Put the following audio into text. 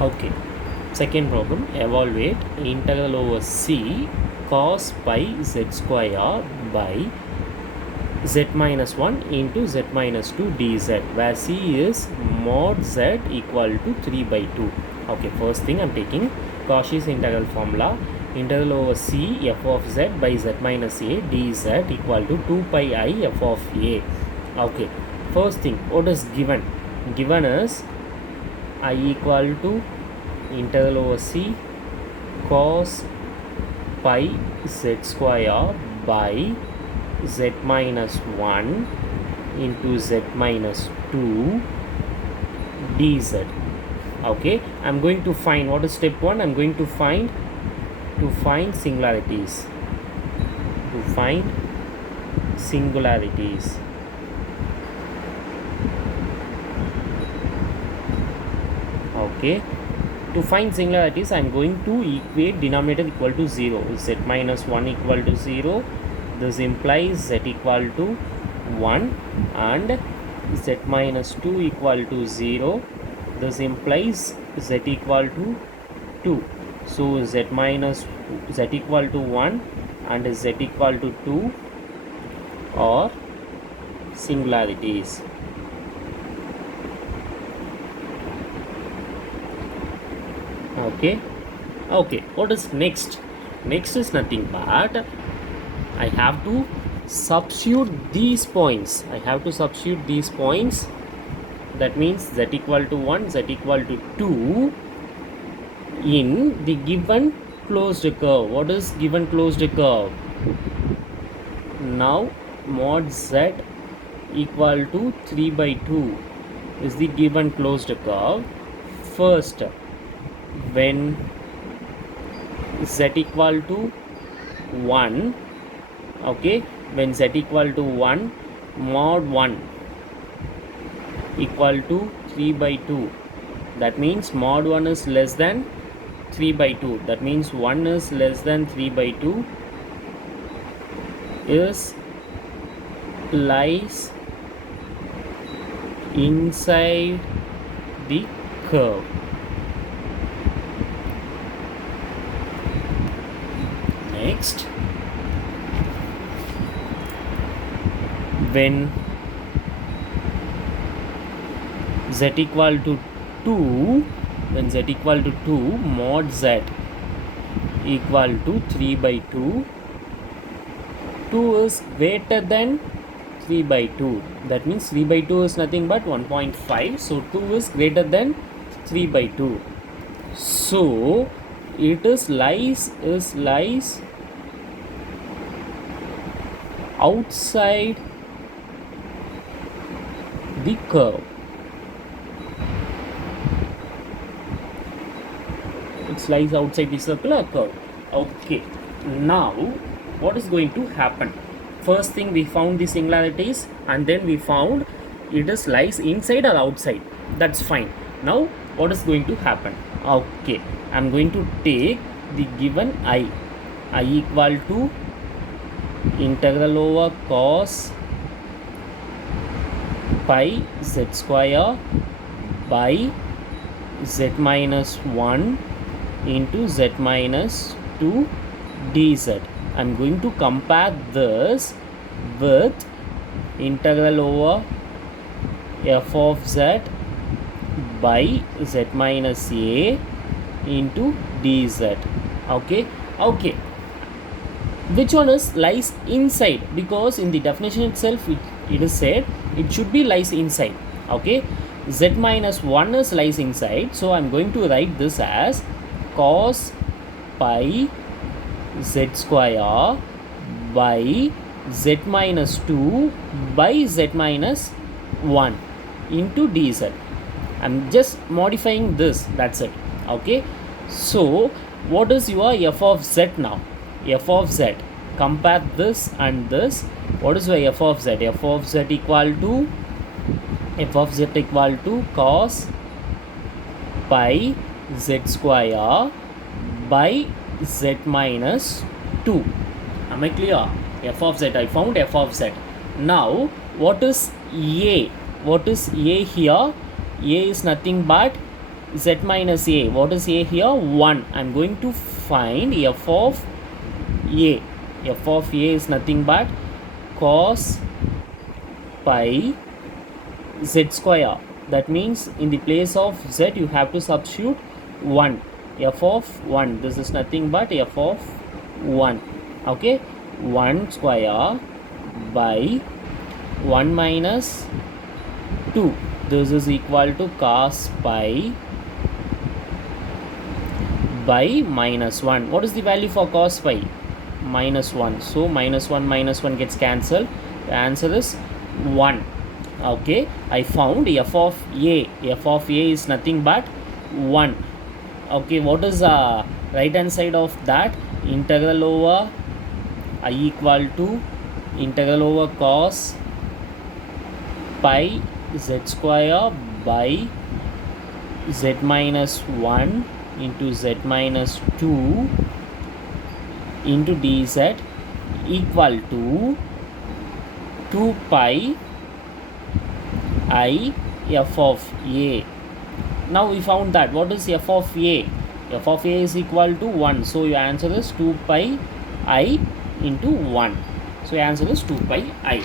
Okay, second problem, evaluate integral over c cos pi z square by z minus 1 into z minus 2 dz, where c is mod z equal to 3 by 2. Okay, first thing I'm taking Cauchy's integral formula, integral over c f of z by z minus a dz equal to 2 pi I f of a. Okay, first thing, what is given? Given is I equal to integral over c cos pi z square by z minus 1 into z minus 2 dz. Okay, I'm going to find, what is step 1? I'm going to find singularities. To find singularities. Okay, to find singularities, I am going to equate denominator equal to 0. Z minus 1 equal to 0. This implies z equal to 1 and z minus 2 equal to 0. This implies z equal to 2. So z equal to 1 and z equal to 2 are singularities. Okay, what is next? Next is nothing but I have to substitute these points. That means z equal to 1, z equal to 2 in the given closed curve. What is given closed curve? Now mod z equal to 3 by 2 is the given closed curve. First, when z equal to 1, okay, when z equal to 1, mod 1 equal to 3 by 2, that means mod 1 is less than 3 by 2, that means 1 is less than 3 by 2 is lies inside the curve. Next, when z equal to 2, mod z equal to 3 by 2, 2 is greater than 3 by 2, that means 3 by 2 is nothing but 1.5, so 2 is greater than 3 by 2, so it is lies outside the curve. It lies outside the circular curve. Okay, now what is going to happen? First thing, we found the singularities and then we found it is lies inside or outside. That's fine. Now what is going to happen? Okay, I'm going to take the given I equal to integral over cos pi z square by z minus 1 into z minus 2 dz. I'm going to compare this with integral over f of z by z minus a into dz. Okay, which one is lies inside? Because in the definition itself it is said it should be lies inside. Okay, z minus 1 is lies inside, so I'm going to write this as cos pi z square by z minus 2 by z minus 1 into dz. I'm just modifying this, that's it. Okay, so what is your f of z now? F of z, compare this and this. What is your f of z? F of z equal to cos pi z square by z minus 2. Am I clear? F of z, I found f of z. Now what is a? What is a here? A is nothing but z minus a. What is a here? 1. I'm going to find f of a. F of a is nothing but cos pi z square. That means in the place of z you have to substitute 1. F of 1. This is nothing but f of 1. Okay. 1 square by 1 minus 2. This is equal to cos pi by minus 1. What is the value for cos pi? Minus 1. So minus 1 gets cancelled. The answer is 1. Okay, I found f of a. F of a is nothing but 1. Okay, what is the right hand side of that? Integral over I equal to integral over cos pi z square by z minus 1 into z minus 2 into dz equal to 2 pi I f of a. Now we found that. What is f of a? F of a is equal to 1. So your answer is 2 pi I into 1. So your answer is 2 pi I.